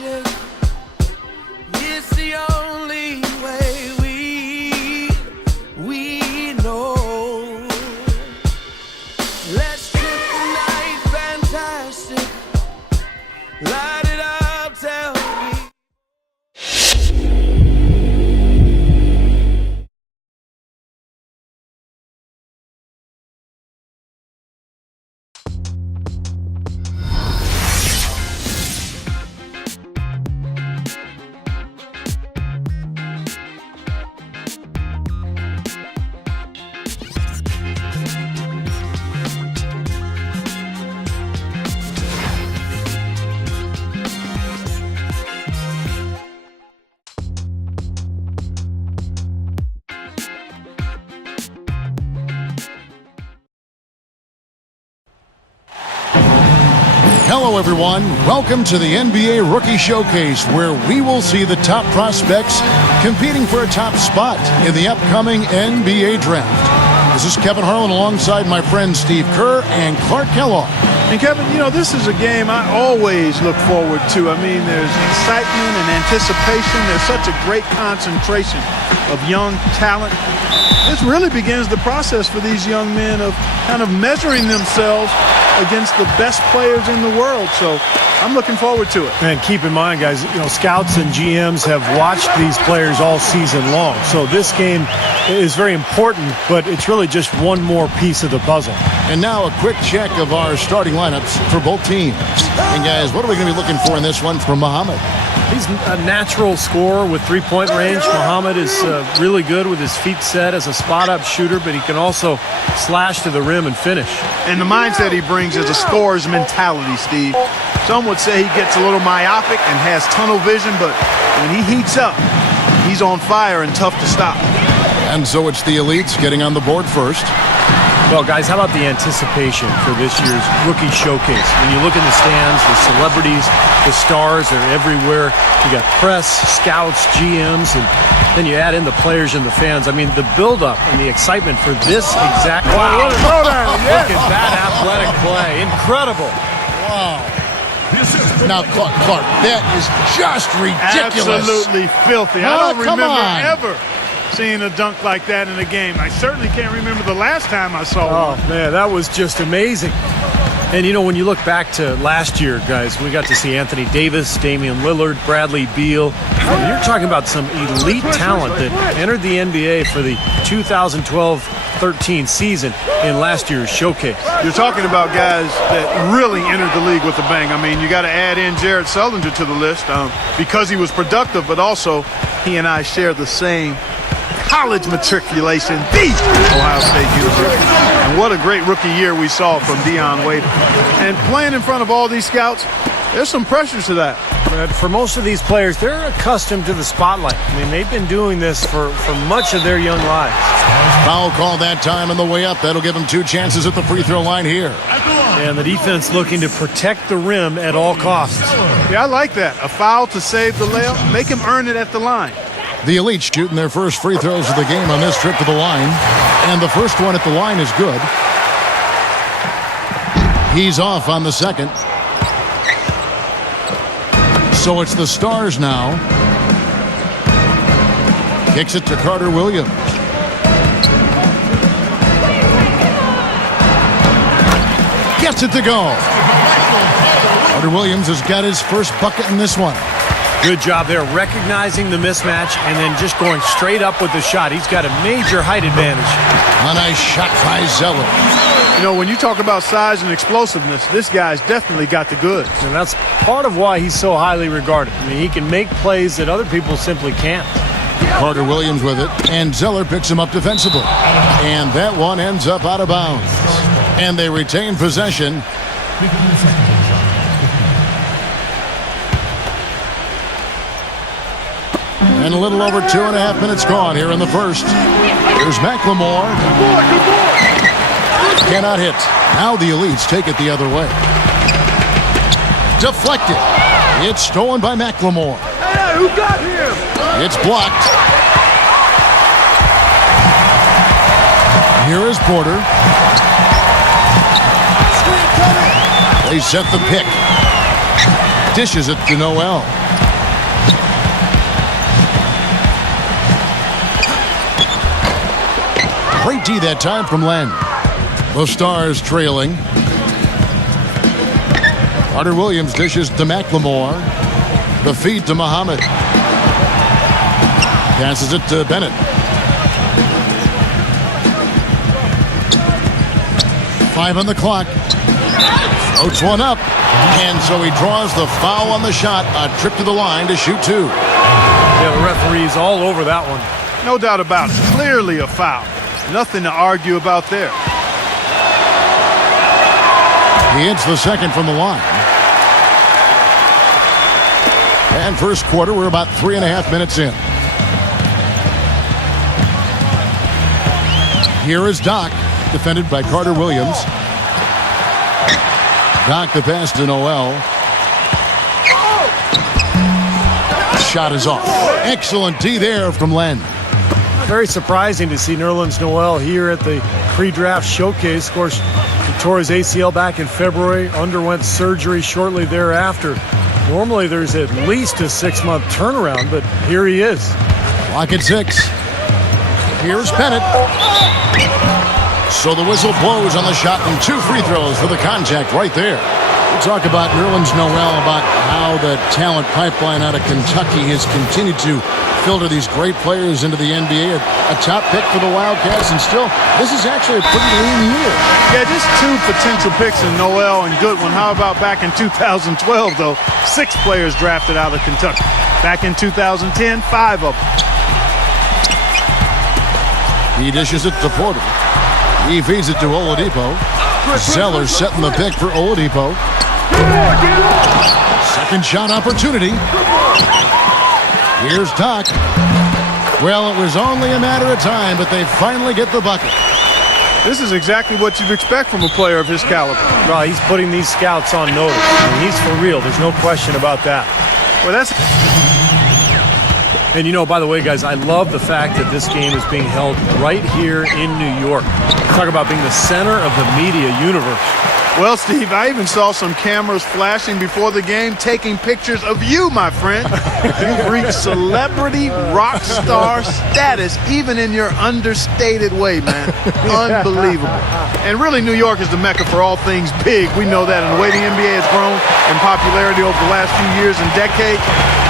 It's the only way we know. Let's trip the night fantastic. Light it up, tell me. Hello, everyone. Welcome to the NBA Rookie Showcase, where we will see the top prospects competing for a top spot in the upcoming NBA Draft. This is Kevin Harlan alongside my friend Steve Kerr and Clark Kellogg. And Kevin, you know, this is a game I always look forward to. I mean, there's excitement and anticipation. There's such a great concentration of young talent. This really begins the process for these young men of kind of measuring themselves against the best players in the world. So I'm looking forward to it. And keep in mind, guys, you know, scouts and GMs have watched these players all season long. So this game is very important, but it's really just one more piece of the puzzle. And now a quick check of our starting lineups for both teams. And guys, what are we going to be looking for in this one from Muhammad? He's a natural scorer with three-point range. Muhammad is really good with his feet set as a spot-up shooter, but he can also slash to the rim and finish. And the mindset he brings is a scorer's mentality, Steve. Some would say he gets a little myopic and has tunnel vision, but when he heats up, he's on fire and tough to stop. And so it's the elites getting on the board first. Well, guys, how about the anticipation for this year's Rookie Showcase? When you look in the stands, the celebrities, the stars are everywhere. You got press, scouts, GMs, and then you add in the players and the fans. I mean, the buildup and the excitement for this exact... Wow, look at that athletic play. Incredible. Wow. Now, Clark, that is just ridiculous. Absolutely filthy. I don't come remember on. ever seeing a dunk like that in a game. I certainly can't remember the last time I saw one. Oh, man, that was just amazing. And, you know, when you look back to last year, guys, we got to see Anthony Davis, Damian Lillard, Bradley Beal. You're talking about some elite talent that entered the NBA for the 2012-13 season in last year's showcase. You're talking about guys that really entered the league with a bang. I mean, you got to add in Jared Sullinger to the list because he was productive, but also he and I share the same college matriculation, the Ohio State University. And what a great rookie year we saw from Dion Waiters. And playing in front of all these scouts, there's some pressure to that. But for most of these players, they're accustomed to the spotlight. I mean, they've been doing this for much of their young lives. Foul call that time on the way up. That'll give them two chances at the free throw line here. And the defense looking to protect the rim at all costs. Yeah, I like that. A foul to save the layup. Make him earn it at the line. The elites shooting their first free throws of the game on this trip to the line. And the first one at the line is good. He's off on the second. So it's the Stars now. Kicks it to Carter Williams. Gets it to go. Carter Williams has got his first bucket in this one. Good job there recognizing the mismatch and then just going straight up with the shot. He's got a major height advantage. A nice shot by Zeller. You know, when you talk about size and explosiveness, this guy's definitely got the goods. And that's part of why he's so highly regarded. I mean, he can make plays that other people simply can't. Carter Williams with it, and Zeller picks him up defensively. And that one ends up out of bounds. And they retain possession. And a little over 2.5 minutes gone here in the first. Here's McLemore. Cannot hit. Now the elites take it the other way. Deflected. It's stolen by McLemore. Hey, who got him? It's blocked. Here is Porter. They set the pick. Dishes it to Noel. Great D that time from Len. The Stars trailing. Carter Williams dishes to McLemore. The feed to Muhammad. Passes it to Bennett. Five on the clock. Floats one up. And so he draws the foul on the shot. A trip to the line to shoot two. Yeah, the referee's all over that one. No doubt about it. Clearly a foul. Nothing to argue about there. He hits the second from the line. And first quarter, we're about 3.5 minutes in. Here is Doc, defended by Carter Williams. Doc the pass to Noel. Shot is off. Excellent D there from Len. Very surprising to see Nerlens Noel here at the pre-draft showcase. Of course, he tore his ACL back in February, underwent surgery shortly thereafter. Normally there's at least a 6-month turnaround, but here he is. Clock at 6. Here's Bennett. So the whistle blows on the shot and 2 free throws for the contact right there. We talk about Nerlens Noel, about how the talent pipeline out of Kentucky has continued to filter these great players into the NBA. A top pick for the Wildcats, and still, this is actually a pretty lean year. Yeah, just 2 potential picks in Noel and Goodwin. How about back in 2012, though? 6 players drafted out of Kentucky. Back in 2010, 5 of them. He dishes it to Porter. He feeds it to Oladipo. Zeller setting the pick for Oladipo. Second shot opportunity. Here's Doc. Well, it was only a matter of time, but they finally get the bucket. This is exactly what you'd expect from a player of his caliber. Well, he's putting these scouts on notice. I mean, he's for real. There's no question about that. Well, that's... And you know, by the way, guys, I love the fact that this game is being held right here in New York. Talk about being the center of the media universe. Well, Steve, I even saw some cameras flashing before the game taking pictures of you, my friend. You've reached celebrity rock star status, even in your understated way, man. Unbelievable. And really, New York is the mecca for all things big. We know that. And the way the NBA has grown in popularity over the last few years and decades,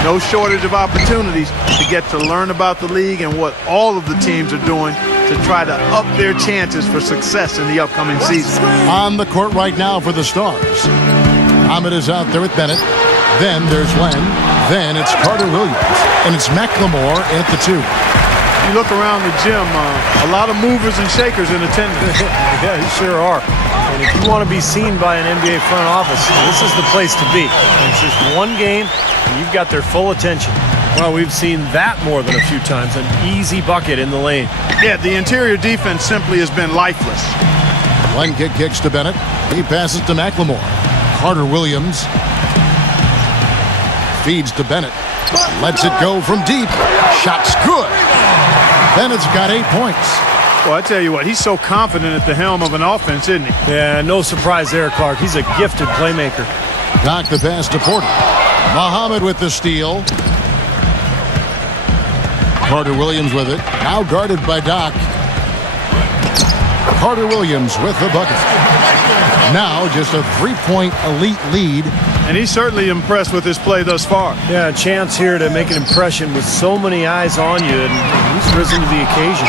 no shortage of opportunities to get to learn about the league and what all of the teams are doing to try to up their chances for success in the upcoming season. On the court right now for the Stars. Ahmed is out there with Bennett. Then there's Len. Then it's Carter Williams. And it's McLemore at the 2. You look around the gym, a lot of movers and shakers in attendance. Yeah, you sure are. And if you want to be seen by an NBA front office, this is the place to be. And it's just one game, and you've got their full attention. Well, we've seen that more than a few times. An easy bucket in the lane. Yeah, the interior defense simply has been lifeless. Len kicks to Bennett. He passes to McLemore. Carter Williams feeds to Bennett. Lets it go from deep. Shot's good. Bennett's got 8 points. Well, I tell you what, he's so confident at the helm of an offense, isn't he? Yeah, no surprise there, Clark. He's a gifted playmaker. Doc the pass to Porter. Muhammad with the steal. Carter Williams with it. Now guarded by Doc. Carter Williams with the bucket. Now just a 3-point elite lead. And he's certainly impressed with his play thus far. Yeah, a chance here to make an impression with so many eyes on you, and he's risen to the occasion.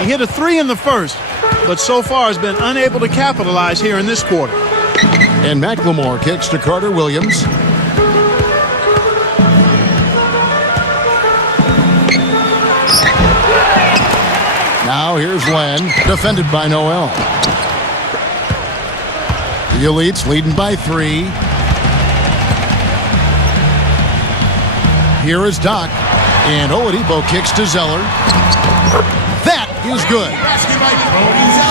He hit a 3 in the first, but so far has been unable to capitalize here in this quarter. And McLemore kicks to Carter Williams. Now here's Len, defended by Noel. The Elites leading by 3. Here is Doc, and Oladipo kicks to Zeller. That is good.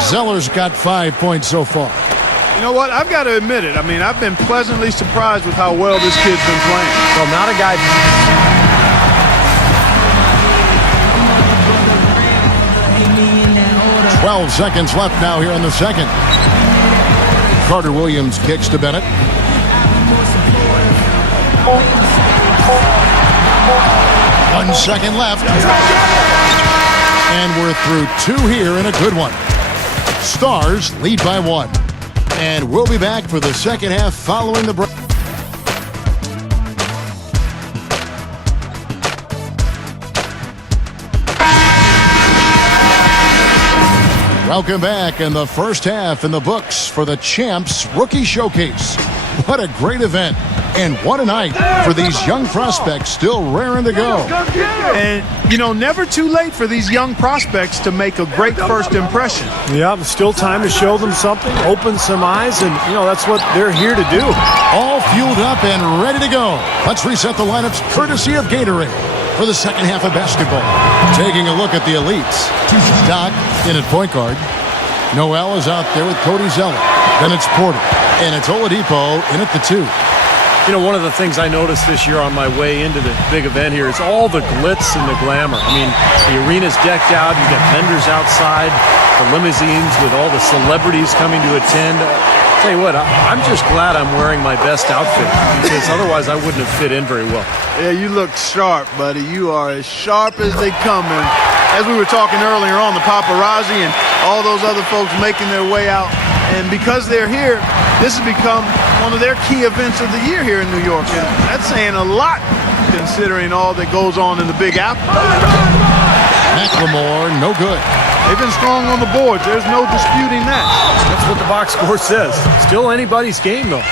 Zeller's got 5 points so far. You know what? I've got to admit it. I mean, I've been pleasantly surprised with how well this kid's been playing. Well, not a guy... 12 seconds left now here in the second. Carter Williams kicks to Bennett. One second left. And we're through 2 here in a good one. Stars lead by 1. And we'll be back for the second half following the break. Welcome back, in the first half in the books for the Champs Rookie Showcase. What a great event, and what a night for these young prospects still raring to go. And, never too late for these young prospects to make a great first impression. Yeah, still time to show them something, open some eyes, and, that's what they're here to do. All fueled up and ready to go. Let's reset the lineups courtesy of Gatorade for the second half of basketball. Taking a look at the elites. Doc in at point guard. Noel is out there with Cody Zeller. Then it's Porter. And it's Oladipo in at the 2. One of the things I noticed this year on my way into the big event here is all the glitz and the glamour. I mean, the arena's decked out. You got vendors outside, the limousines with all the celebrities coming to attend. Tell you what, I'm just glad I'm wearing my best outfit, because otherwise I wouldn't have fit in very well. Yeah, you look sharp, buddy. You are as sharp as they come. And as we were talking earlier on, the paparazzi and all those other folks making their way out. And because they're here, this has become one of their key events of the year here in New York. And that's saying a lot considering all that goes on in the Big Apple. McLemore, no good. They've been strong on the boards. There's no disputing that. That's what the box score says. Still anybody's game, though.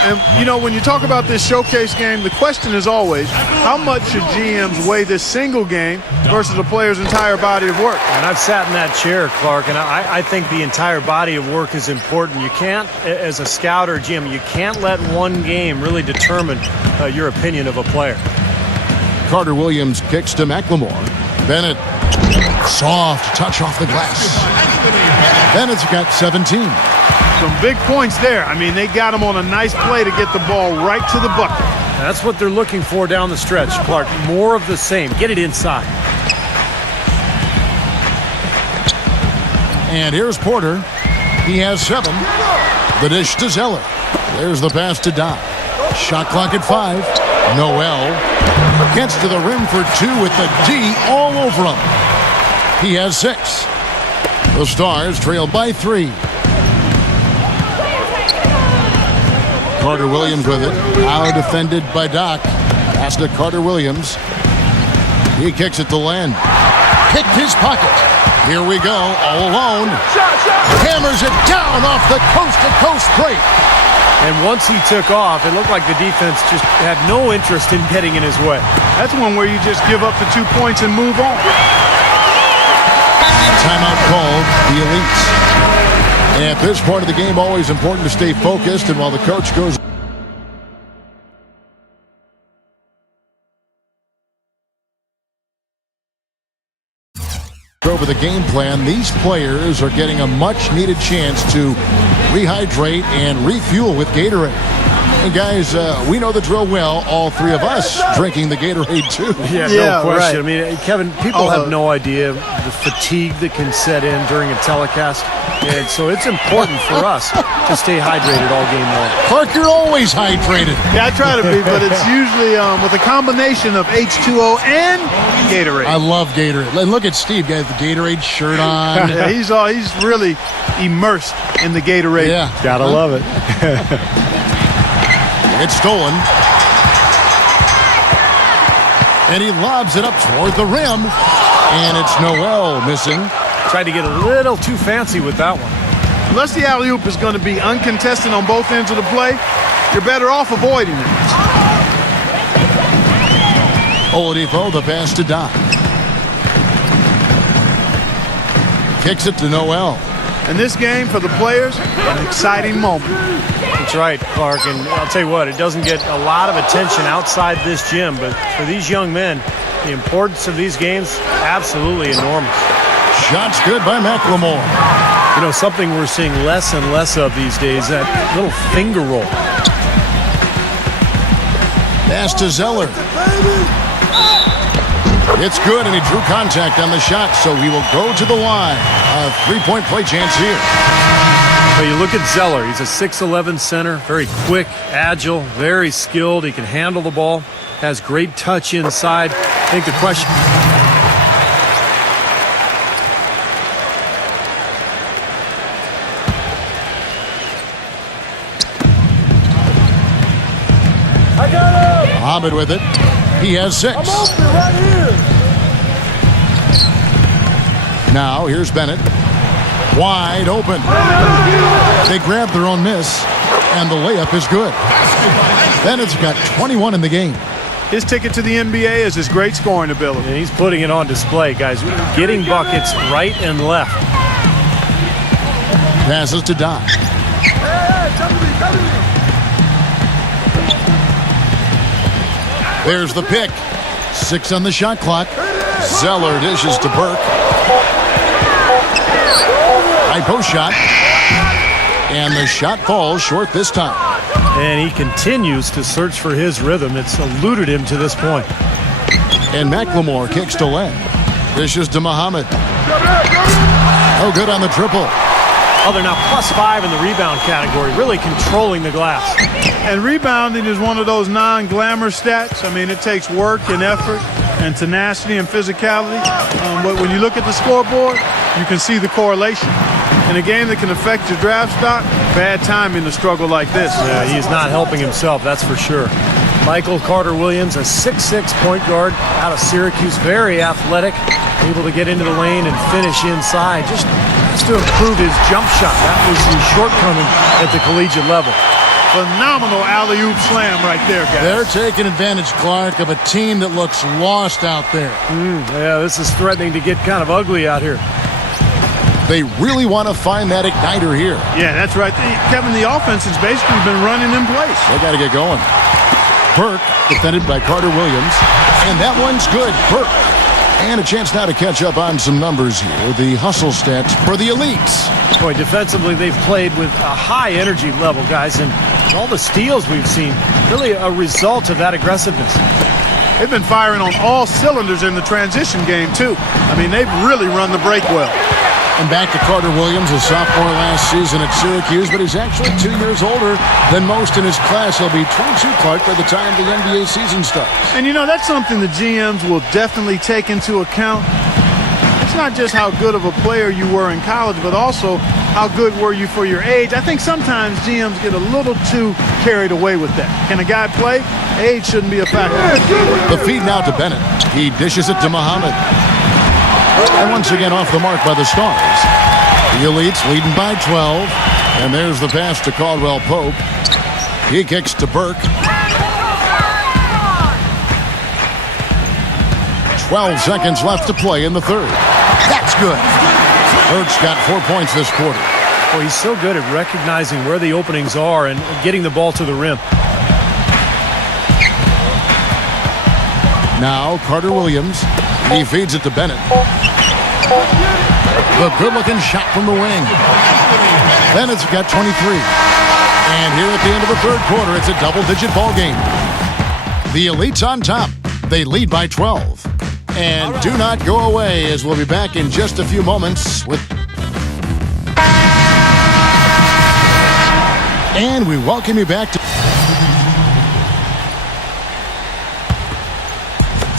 And, when you talk about this showcase game, the question is always, how much should GMs weigh this single game versus a player's entire body of work? And I've sat in that chair, Clark, and I think the entire body of work is important. You can't, as a scout or GM, you can't let one game really determine your opinion of a player. Carter Williams kicks to McLemore. Bennett, soft touch off the glass. Bennett's got 17. Some big points there. I mean, they got him on a nice play to get the ball right to the bucket. That's what they're looking for down the stretch, Clark. More of the same. Get it inside. And here's Porter. He has 7. The dish to Zeller. There's the pass to Doc. Shot clock at 5. Noel gets to the rim for 2 with the D all over him. He has 6. The Stars trail by 3. Carter Williams with it. Now defended by Doc. Pass to Carter Williams. He kicks it to Len. Picked his pocket. Here we go, all alone. Hammers it down off the coast-to-coast plate. And once he took off, it looked like the defense just had no interest in getting in his way. That's one where you just give up the 2 points and move on. Timeout called, the elites. And at this point of the game, always important to stay focused, and while the coach goes over the game plan, these players are getting a much-needed chance to rehydrate and refuel with Gatorade. And guys, we know the drill well, all 3 of us drinking the Gatorade too. Yeah, no question. Right. I mean, Kevin, people have no idea the fatigue that can set in during a telecast. And so it's important for us to stay hydrated all game long. Clark, you're always hydrated. Yeah, I try to be, but it's usually with a combination of H2O and Gatorade. I love Gatorade. And look at Steve, guys, the Gatorade shirt on. Yeah, he's really immersed in the Gatorade. Yeah, gotta love it. It's stolen. And he lobs it up toward the rim. And it's Noel missing. Tried to get a little too fancy with that one. Unless the alley-oop is going to be uncontested on both ends of the play, you're better off avoiding it. Oladipo, the pass to Doc. Kicks it to Noel. In this game, for the players, an exciting moment. That's right, Clark, and I'll tell you what, it doesn't get a lot of attention outside this gym, but for these young men, the importance of these games, absolutely enormous. Shots good by McLemore. Something we're seeing less and less of these days, that little finger roll. Pass to Zeller. It's good, and he drew contact on the shot, so he will go to the line. A 3-point play chance here. Well, you look at Zeller. He's a 6'11 center, very quick, agile, very skilled. He can handle the ball, has great touch inside. I think the question... Muhammad with it. He has 6. Now here's Bennett. Wide open. They grab their own miss, and the layup is good. Bennett's got 21 in the game. His ticket to the NBA is his great scoring ability. And he's putting it on display, guys. Getting buckets right and left. Passes to Doc. There's the pick. 6 on the shot clock. Zeller dishes to Burke. High post shot. And the shot falls short this time. And he continues to search for his rhythm. It's eluded him to this point. And McLemore kicks to Len. Dishes to Muhammad. Oh, good on the triple. Oh, they're now +5 in the rebound category, really controlling the glass. And rebounding is one of those non-glamour stats. I mean, it takes work and effort and tenacity and physicality. But when you look at the scoreboard, you can see the correlation. In a game that can affect your draft stock, bad timing to struggle like this. Yeah, he's not helping himself, that's for sure. Michael Carter-Williams, a 6'6" point guard out of Syracuse, very athletic, able to get into the lane and finish inside. Just has to improve his jump shot. That was his shortcoming at the collegiate level. Phenomenal alley-oop slam right there, guys. They're taking advantage, Clark, of a team that looks lost out there. Yeah, this is threatening to get kind of ugly out here. They really want to find that igniter here. Yeah, that's right. Kevin, the offense has basically been running in place. They got to get going. Burke, defended by Carter-Williams. And that one's good. Burke. And a chance now to catch up on some numbers here. The hustle stats for the elites. Boy, defensively, they've played with a high energy level, guys. And all the steals we've seen, really a result of that aggressiveness. They've been firing on all cylinders in the transition game, too. I mean, they've really run the break well. And back to Carter-Williams, a sophomore last season at Syracuse, but he's actually 2 years older than most in his class. He'll be 22, Clark, by the time the NBA season starts. And, you know, that's something the GMs will definitely take into account. It's not just how good of a player you were in college, but also how good were you for your age. I think sometimes GMs get a little too carried away with that. Can a guy play? Age shouldn't be a factor. The feed now to Bennett. He dishes it to Muhammad. And once again off the mark by the Stars. The elites leading by 12. And there's the pass to Caldwell Pope. He kicks to Burke. 12 seconds left to play in the third. That's good. Burke's got 4 points this quarter. Boy, he's so good at recognizing where the openings are and getting the ball to the rim. Now Carter-Williams. He feeds it to Bennett. The good-looking shot from the wing. Bennett's got 23. And here at the end of the third quarter, it's a double-digit ball game. The elites on top. They lead by 12. And do not go away, as we'll be back in just a few moments with... And we welcome you back to...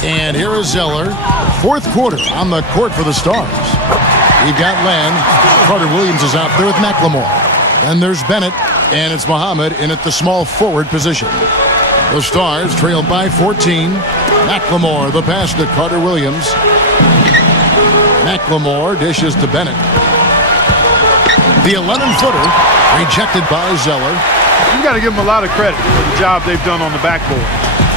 And here is Zeller. Fourth quarter on the court for the Stars. You've got Len. Carter-Williams is out there with McLemore. Then there's Bennett, and it's Muhammad in at the small forward position. The Stars trail by 14. McLemore, the pass to Carter-Williams. McLemore dishes to Bennett. The 11-footer rejected by Zeller. You got to give them a lot of credit for the job they've done on the backboard.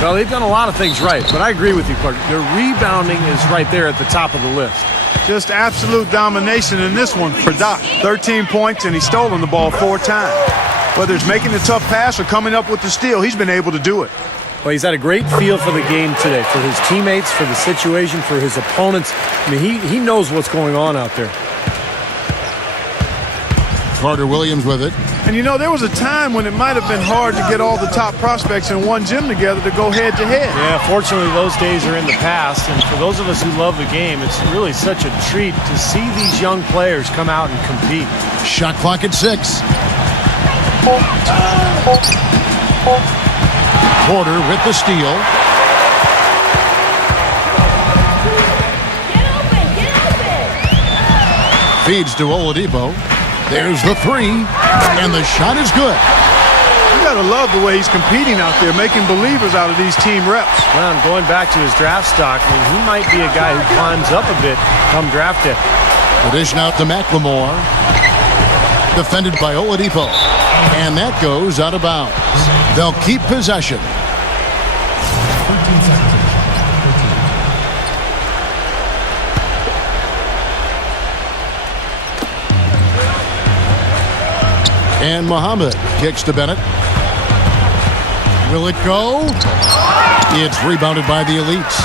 Well, they've done a lot of things right, but I agree with you, Clark. Their rebounding is right there at the top of the list. Just absolute domination in this one for Doc. 13 points, and he's stolen the ball 4 times. Whether it's making a tough pass or coming up with the steal, he's been able to do it. Well, he's had a great feel for the game today, for his teammates, for the situation, for his opponents. I mean, he knows what's going on out there. Carter-Williams with it. And, you know, there was a time when it might have been hard to get all the top prospects in one gym together to go head-to-head. Yeah, fortunately, those days are in the past. And for those of us who love the game, it's really such a treat to see these young players come out and compete. Shot clock at 6. Porter with the steal. Feeds to Oladipo. There's the 3, and the shot is good. You got got to love the way he's competing out there, making believers out of these team reps. Well, going back to his draft stock, I mean, he might be a guy who climbs up a bit come draft day. The dish out to McLemore. Defended by Oladipo. And that goes out of bounds. They'll keep possession. And Muhammad kicks to Bennett. Will it go? It's rebounded by the Elites.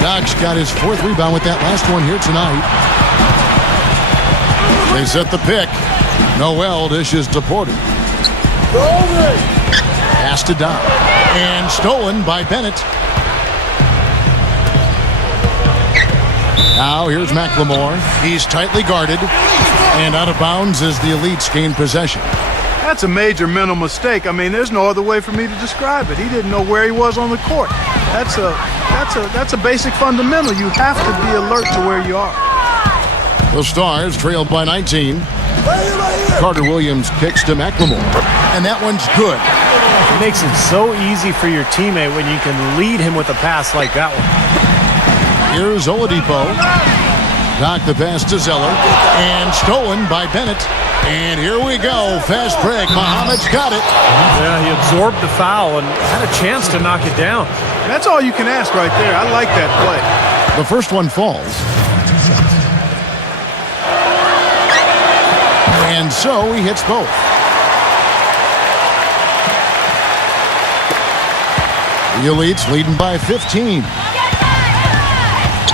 Doc's got his 4th rebound with that last one here tonight. They set the pick. Noel dishes to Porter. Pass to Doc. And stolen by Bennett. Now here's McLemore. He's tightly guarded. And out of bounds as the Elites gain possession. That's a major mental mistake. I mean, there's no other way for me to describe it. He didn't know where he was on the court. That's a basic fundamental. You have to be alert to where you are. The Stars trailed by 19. Carter Williams kicks to McLemore. And that one's good. It makes it so easy for your teammate when you can lead him with a pass like that one. Here's Oladipo. Doc the pass to Zeller. And stolen by Bennett. And here we go. Fast break. Muhammad's got it. Yeah, he absorbed the foul and had a chance to knock it down. That's all you can ask right there. I like that play. The first one falls. And so he hits both. The Elites leading by 15.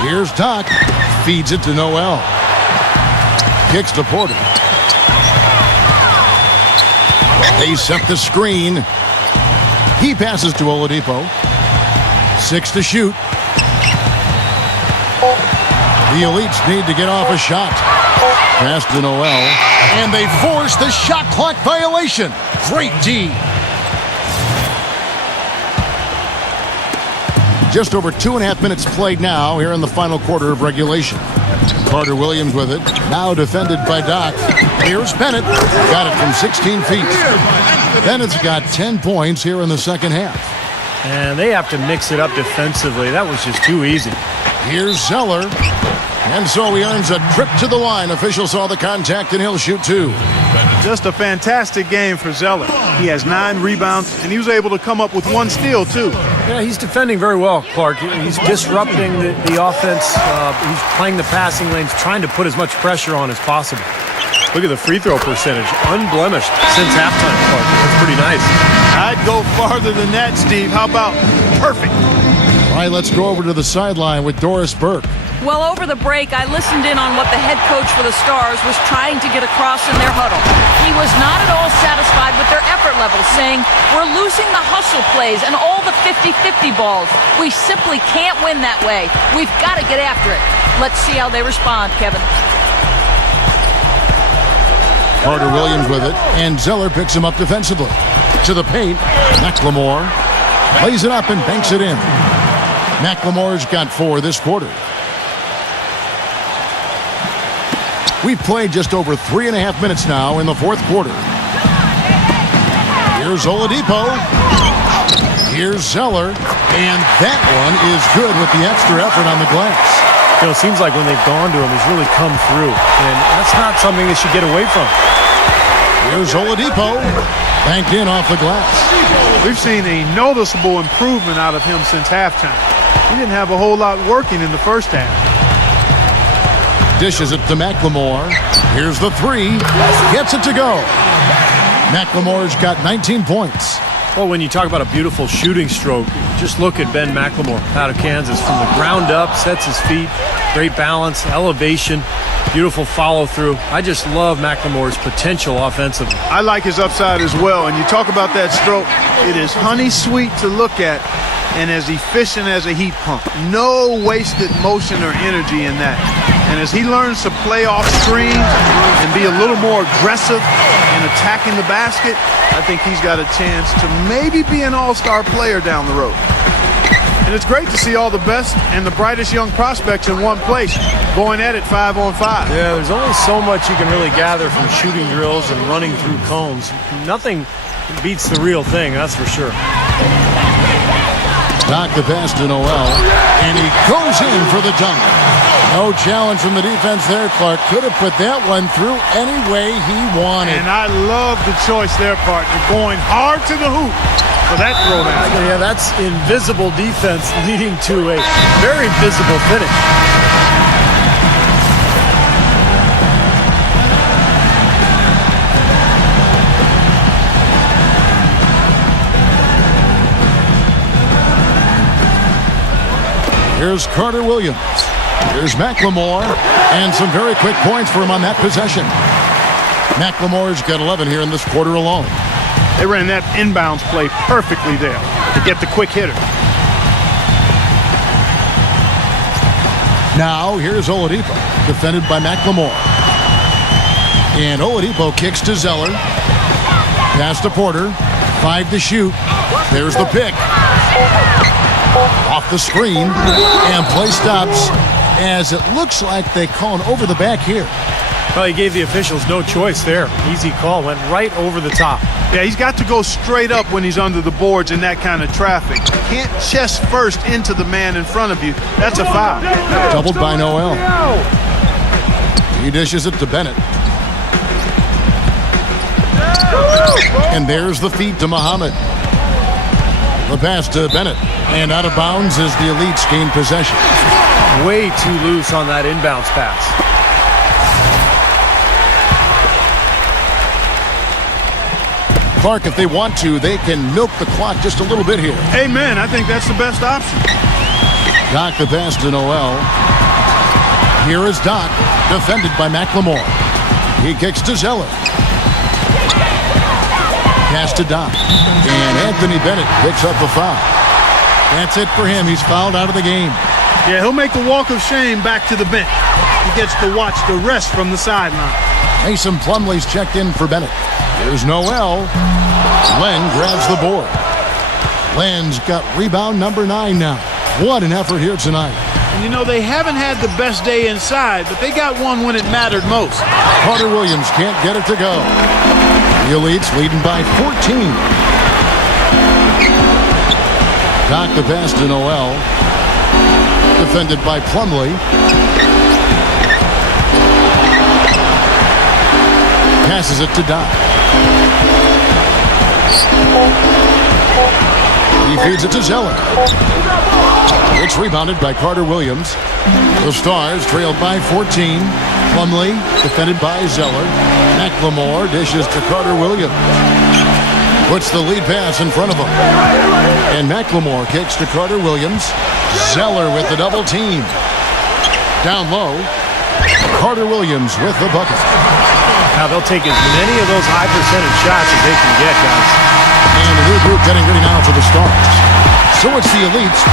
Here's Doc. Feeds it to Noel. Kicks to Porter. They set the screen. He passes to Oladipo. 6 to shoot. The Elites need to get off a shot. Pass to Noel. And they force the shot clock violation. Great D. Just over 2.5 minutes played now here in the final quarter of regulation. Carter Williams with it. Now defended by Doc. Here's Bennett. Got it from 16 feet. Bennett's got 10 points here in the second half. And they have to mix it up defensively. That was just too easy. Here's Zeller. And so he earns a trip to the line. Official saw the contact and he'll shoot 2. Just a fantastic game for Zeller. He has 9 rebounds, and he was able to come up with 1 steal, too. Yeah, he's defending very well, Clark. He's disrupting the offense. He's playing the passing lanes, trying to put as much pressure on as possible. Look at the free throw percentage. Unblemished since halftime, Clark. That's pretty nice. I'd go farther than that, Steve. How about perfect? All right, let's go over to the sideline with Doris Burke. Well, over the break, I listened in on what the head coach for the Stars was trying to get across in their huddle. He was not at all satisfied with their effort level, saying, "We're losing the hustle plays and all the 50-50 balls. We simply can't win that way. We've got to get after it." Let's see how they respond, Kevin. Carter Williams with it, and Zeller picks him up defensively. To the paint, McLemore lays it up and banks it in. McLemore's got 4 this quarter. We've played just over 3.5 minutes now in the fourth quarter. Here's Oladipo. Here's Zeller. And that one is good with the extra effort on the glass. You know, it seems like when they've gone to him, he's really come through. And that's not something they should get away from. Here's Oladipo. Banked in off the glass. We've seen a noticeable improvement out of him since halftime. He didn't have a whole lot working in the first half. Dishes it to McLemore. Here's the 3. Gets it to go. McLemore's got 19 points. Well, when you talk about a beautiful shooting stroke, just look at Ben McLemore out of Kansas. From the ground up, sets his feet, great balance, elevation, beautiful follow-through. I just love McLemore's potential offensively. I like his upside as well. And you talk about that stroke, it is honey sweet to look at and as efficient as a heat pump. No wasted motion or energy in that. And as he learns to play off screens and be a little more aggressive in attacking the basket, I think he's got a chance to maybe be an all-star player down the road. And it's great to see all the best and the brightest young prospects in one place going at it 5-on-5. Yeah, there's only so much you can really gather from shooting drills and running through cones. Nothing It beats the real thing, that's for sure. Knock the pass to Noel, and he goes in for the dunk. No challenge from the defense there. Clark could have put that one through any way he wanted. And I love the choice there, partner, going hard to the hoop for that throwdown. Yeah, that's invisible defense leading to a very visible finish. Here's Carter Williams. Here's McLemore. And some very quick points for him on that possession. McLemore's got 11 here in this quarter alone. They ran that inbounds play perfectly there to get the quick hitter. Now, here's Oladipo, defended by McLemore. And Oladipo kicks to Zeller. Pass to Porter. 5 to shoot. There's the pick. Off the screen, and play stops as it looks like they call an over the back here. Well, he gave the officials no choice there. Easy call, went right over the top. Yeah, he's got to go straight up when he's under the boards in that kind of traffic. Can't chest first into the man in front of you. That's a foul. Doubled by Noel. He dishes it to Bennett. And there's the feed to Muhammad. The pass to Bennett. And out of bounds as the Elites gain possession. Way too loose on that inbounds pass. Clark, if they want to, they can milk the clock just a little bit here. Amen. I think that's the best option. Doc the pass to Noel. Here is Doc, defended by McLemore. He kicks to Zeller. Pass to Doc. And Anthony Bennett picks up the foul. That's it for him. He's fouled out of the game. Yeah, he'll make the walk of shame back to the bench. He gets to watch the rest from the sideline. Mason Plumlee's checked in for Bennett. Here's Noel. Len grabs the board. Len's got rebound number 9 now. What an effort here tonight. And you know, they haven't had the best day inside, but they got one when it mattered most. Carter Williams can't get it to go. The Elites leading by 14. Doc the pass to Noel. Defended by Plumlee. Passes it to Doc. He feeds it to Zeller. It's rebounded by Carter Williams. The Stars trailed by 14. Plumlee defended by Zeller. McLemore dishes to Carter Williams. Puts the lead pass in front of him. And McLemore kicks to Carter Williams. Zeller with the double team. Down low. Carter Williams with the bucket. Now they'll take as many of those high percentage shots as they can get, guys. And the new group getting ready now for the Stars. So it's the Elites